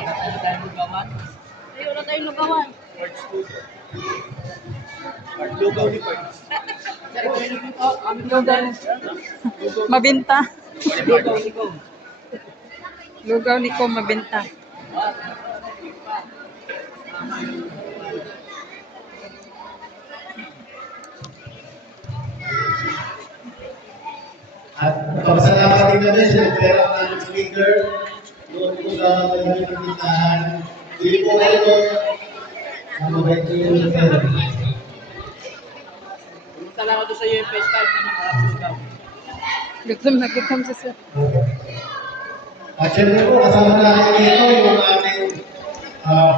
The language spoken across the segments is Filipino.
Ay, wala tayong lugawan. Lugaw ni Pards. Lugaw. Mabenta. Lugaw ni ko mabenta. At pagpasalamat din namin sa pera ng speaker doon po sa pagdating ng tindahan. Hindi po kayo ang mabait niyo yung pera. Pumunta lang ako doon sa UFS card na makarap lugaw. Gutom na gutom sa sir. At syempre po, kasama natin dito yung ating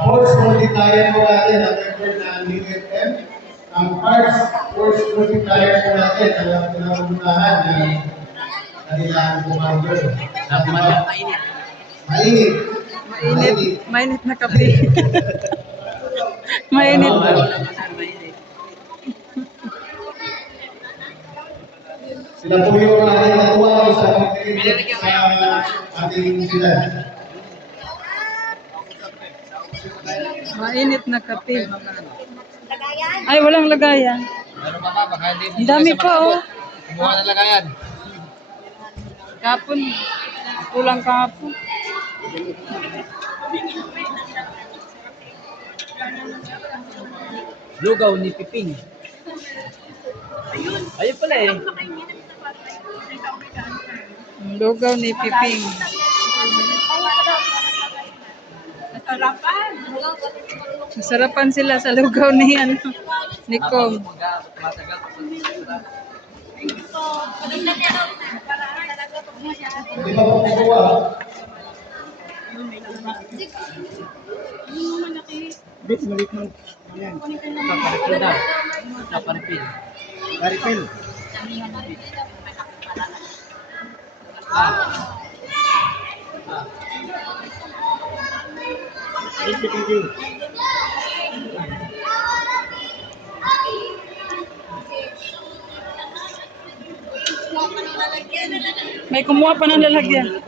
force multiplier po natin, ang member ng UFM. Ang parts force multiplier po natin, ang pinangunahan ng kanilang commander. Mainit. Mainit. Mainit na kape. Mainit. Sila po yung ating natuwa sa pagkikinig sa ating sila. Mainit na kape. Ay, walang lagayan. Ano ba ba? Baka hindi Ang dami pa, oh. Kumuha ng lagayan. Kapon. Kulang kahapon. Lugaw ni Piping. Ayun pala eh. Lugaw ni Piping. Masarapan sila sa lugaw ni ni Kong. Di ba po kukuha? Bit, maliit mo. Ayan. Paparipil daw. Paparipil. Paripil. Thank you. May kumuha pa ng lalagyan.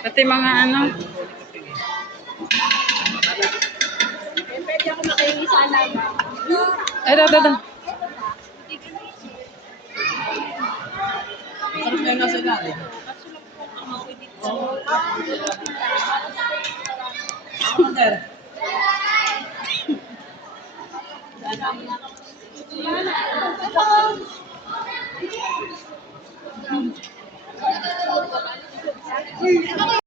Pati mga ano. Pwede ako makahingi sana. Ay, da. Sarap na yung nasa ilalim.